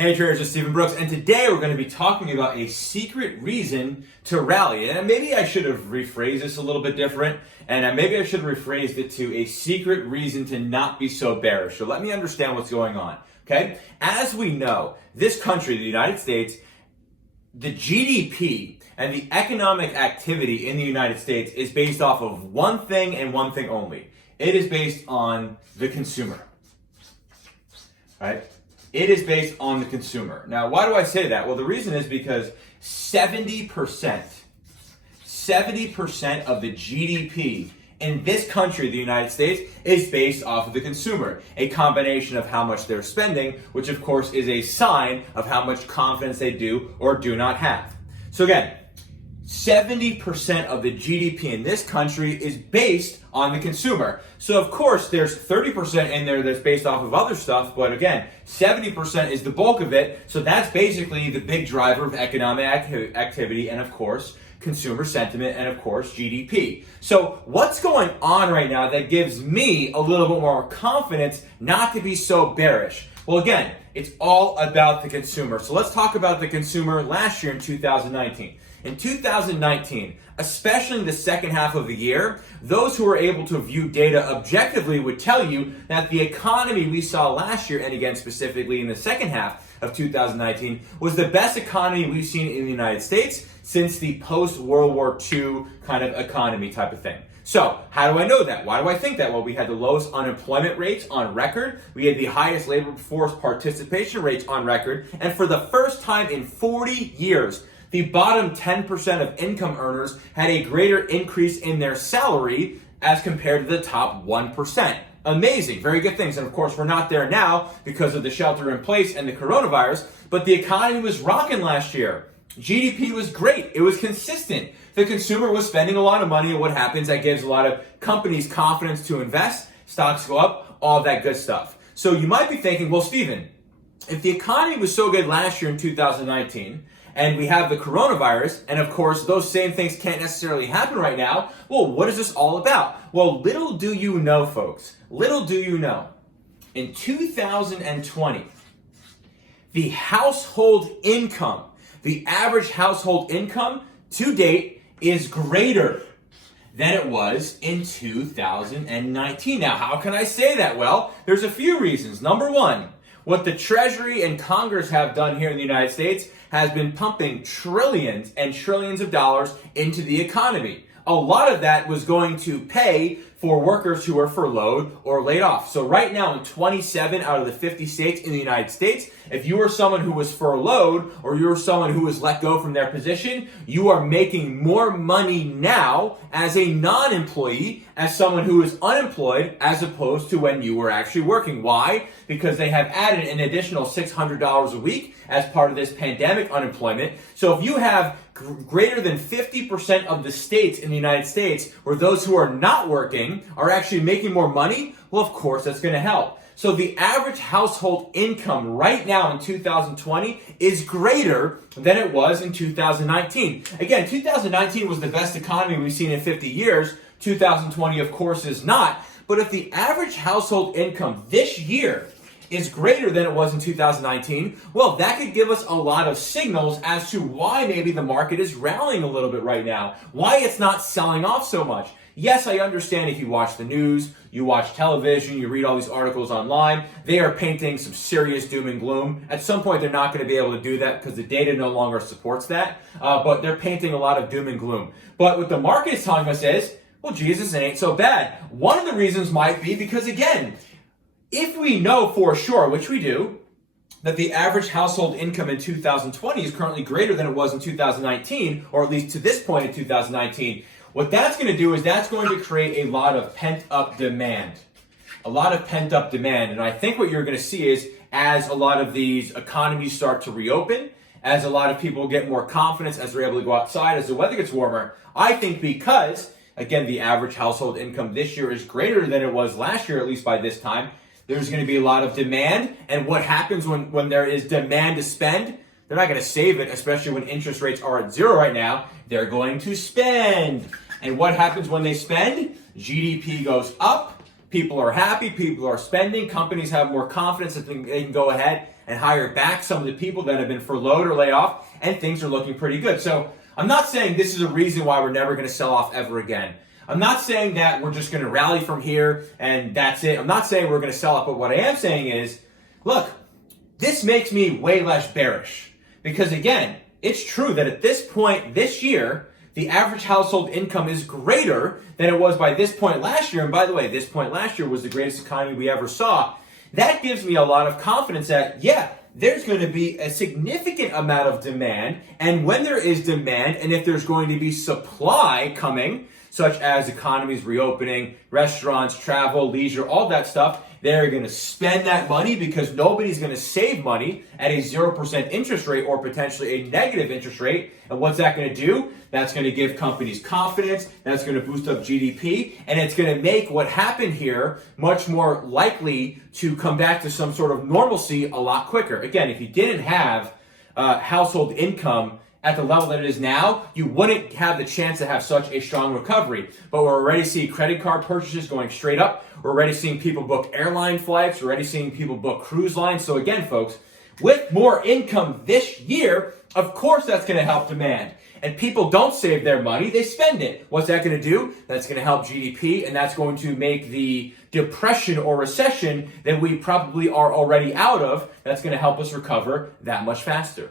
Hey traders, it's Stephen Brooks, and today we're going to be talking about a secret reason to rally. And maybe I should have rephrased this a little bit different, and maybe I should have rephrased it to a secret reason to not be so bearish. So let me understand what's going on, okay? As we know, this country, the United States, the GDP and the economic activity in the United States is based off of one thing and one thing only. It is based on the consumer, right? It is based on the consumer. Now, why do I say that? Well, the reason is because 70% of the GDP in this country, the United States, is based off of the consumer. A combination of how much they're spending, which of course is a sign of how much confidence they do or do not have. So again, 70% of the GDP in this country is based on the consumer. So of course there's 30% in there that's based off of other stuff, but again, 70% is the bulk of it. So that's basically the big driver of economic activity and of course, consumer sentiment and of course, GDP. So what's going on right now that gives me a little bit more confidence not to be so bearish? Well, again, it's all about the consumer. So let's talk about the consumer last year in 2019. In 2019, especially in the second half of the year, those who were able to view data objectively would tell you that the economy we saw last year, and again specifically in the second half of 2019, was the best economy we've seen in the United States since the post-World War II kind of economy type of thing. So, how do I know that? Why do I think that? Well, we had the lowest unemployment rates on record. We had the highest labor force participation rates on record. And for the first time in 40 years, the bottom 10% of income earners had a greater increase in their salary as compared to the top 1%. Amazing, very good things. And of course, we're not there now because of the shelter in place and the coronavirus, but the economy was rocking last year. GDP was great. It was consistent. The consumer was spending a lot of money, and what happens, that gives a lot of companies confidence to invest, stocks go up, all that good stuff. So you might be thinking, well, Stephen, if the economy was so good last year in 2019, and we have the coronavirus, and of course, those same things can't necessarily happen right now, well, what is this all about? Well, little do you know, folks, little do you know, in 2020, the household income, the average household income to date is greater than it was in 2019. Now, how can I say that? Well, there's a few reasons. Number one, what the Treasury and Congress have done here in the United States has been pumping trillions and trillions of dollars into the economy. A lot of that was going to pay for workers who are furloughed or laid off. So right now in 27 out of the 50 states in the United States, if you are someone who was furloughed or you're someone who was let go from their position, you are making more money now as a non-employee, as someone who is unemployed, as opposed to when you were actually working. Why? Because they have added an additional $600 a week as part of this pandemic unemployment. So if you have greater than 50% of the states in the United States where those who are not working are actually making more money, well, of course, that's going to help. So the average household income right now in 2020 is greater than it was in 2019. Again, 2019 was the best economy we've seen in 50 years. 2020, of course, is not. But if the average household income this year is greater than it was in 2019, well, that could give us a lot of signals as to why maybe the market is rallying a little bit right now, why it's not selling off so much. Yes, I understand if you watch the news, you watch television, you read all these articles online, they are painting some serious doom and gloom. At some point, they're not going to be able to do that because the data no longer supports that, but they're painting a lot of doom and gloom. But what the market is telling us is, well, Jesus, it ain't so bad. One of the reasons might be because, again, if we know for sure, which we do, that the average household income in 2020 is currently greater than it was in 2019, or at least to this point in 2019, what that's going to do is that's going to create a lot of pent-up demand. A lot of pent-up demand. And I think what you're going to see is as a lot of these economies start to reopen, as a lot of people get more confidence, as they're able to go outside, as the weather gets warmer, I think because, again, the average household income this year is greater than it was last year, at least by this time, there's going to be a lot of demand. And what happens when there is demand to spend? They're not going to save it, especially when interest rates are at zero right now. They're going to spend. And what happens when they spend? GDP goes up. People are happy. People are spending. Companies have more confidence that they can go ahead and hire back some of the people that have been furloughed or laid off, and things are looking pretty good. So I'm not saying this is a reason why we're never going to sell off ever again. I'm not saying that we're just going to rally from here and that's it. I'm not saying we're going to sell off, but what I am saying is, look, this makes me way less bearish. Because again, it's true that at this point this year, the average household income is greater than it was by this point last year. And by the way, this point last year was the greatest economy we ever saw. That gives me a lot of confidence that, yeah, there's going to be a significant amount of demand. And when there is demand, and if there's going to be supply coming, such as economies reopening, restaurants, travel, leisure, all that stuff, they're going to spend that money because nobody's going to save money at a 0% interest rate or potentially a negative interest rate. And what's that going to do? That's going to give companies confidence. That's going to boost up GDP. And it's going to make what happened here much more likely to come back to some sort of normalcy a lot quicker. Again, if you didn't have household income at the level that it is now, you wouldn't have the chance to have such a strong recovery. But we're already seeing credit card purchases going straight up. We're already seeing people book airline flights. We're already seeing people book cruise lines. So again, folks, with more income this year, of course that's going to help demand. And people don't save their money, they spend it. What's that going to do? That's going to help GDP, and that's going to make the depression or recession that we probably are already out of, that's going to help us recover that much faster.